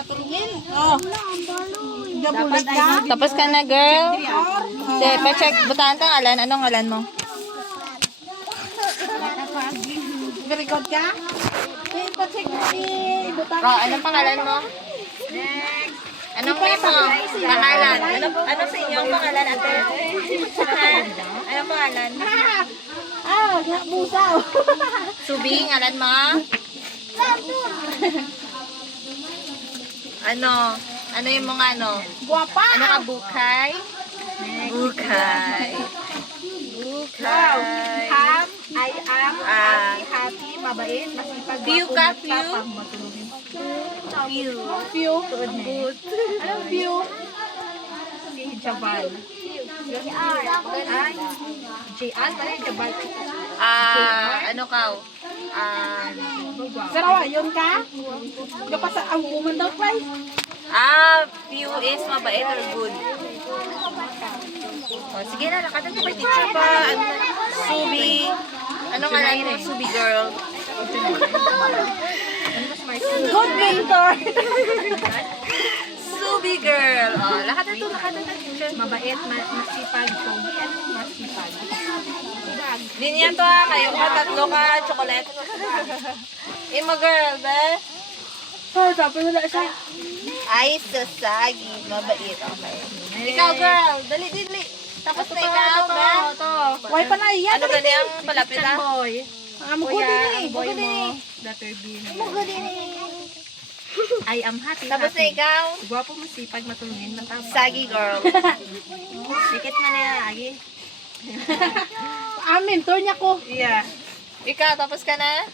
matulungin. Oh. Gabulit ka. Tapos ka na, girl. Sige, pa-check. Butahan tang ngalan. Anong ngalan mo? Very good ka? Eh, pa-check mo ibutan. Oh, anong pangalan mo? Anong name mo? Pangalan. Ano sa inyong pangalan, ate? Anong pangalan? Busaw. Subi, ngalan mo? Ano? Ano yung mga ano? Guwapa. Ano ka, bukay? Bukay. Bukay. Ham, I am happy, mabait, masipag, View ka, view? matulungin. View. View. Good. Anong view? Si Jabal. Ay, J.R. pala yung Jabal. Ano ka? Sarawa, yun ka? Kapasa ang woman daw, play. View is mabait or good? Oh, sige na, nakatan ko kay teacher pa. Ano, Subi. Anong ngalan mo? Subi girl. Good mentor. Subi girl. Oh, lakatan to, teacher. Mabait, masipag, pogi. Anong masipag? Linya to kayo ka, tatlo ka, chocolate. Imo girl, be? Tapos wala siya. Ay, sasagi. Mabait, okay. Ikaw girl, dali. Tapos na ikaw, be? Why pa na iyan? Ano gani ang palapit ah? Boy. Amo ko din eh. Boy mo. Dater B. I am happy. Tapos na ikaw? Gwapo, masipag, matulungin, matapang. Sagi girl. Dikit man niya, agi. Mentor niya ko. Yeah. Ikaw, tapos ka na?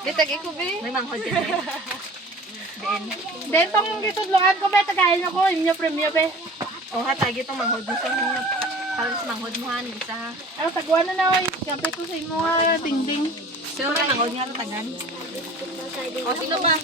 Ditagi ko, be. May manghod ka din. Den tong gitudloan ko, be, tagayin ako, inyo premyo, be. O, hatagi itong manghod mo sa inyo. Parang sa manghod mo, hanin isa ha. Ano, taguan na na, oy. Siyempre to sa imo nga, ding-ding. Sino may manghod nga tagan? O, sino ba?